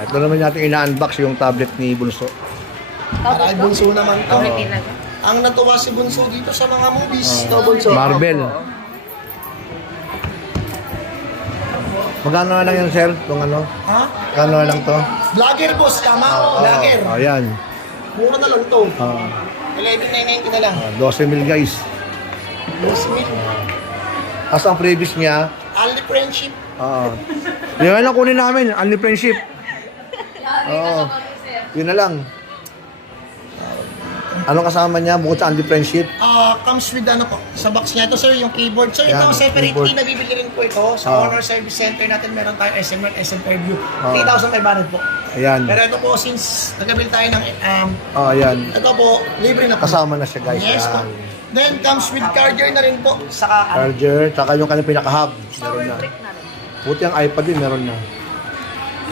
Ito naman natin ina-unbox yung tablet ni Bunso. Para ay Bunso naman to. Okay lang. Ang natuwa si Bunso dito sa mga movies. No, Bunso? Marvel. Magkano na lang yan, sir? Itong ano? Ha? Magkano na lang to? Vlogger boss, tama? Vlogger. Ayan. Mura na lang to. 11,990 11,990 na lang. 12 mil guys. Boss me. As ang previous niya, Only friendship. yun lang kunin namin, only friendship. Oo. Yun na lang. Anong kasama niya bukod sa only friendship? Comes with ano po, sa box niya. Ito sir, yung keyboard. Sir, Yan, ito separately keyboard. nabibili rin po ito. Sa Honor Service Center natin meron tayo SMR, SM Fairview. 3,500 po. Ayan. Pero ito po, since nagkabil tayo ng Ayan. ito po, libre na po. Kasama na siya guys. Yes po. Ayan. Then comes with charger na rin po. Saka Charger, tsaka yung kanyang pinaka-hub. Meron na. Brick na rin. Buti ang iPad din, meron na.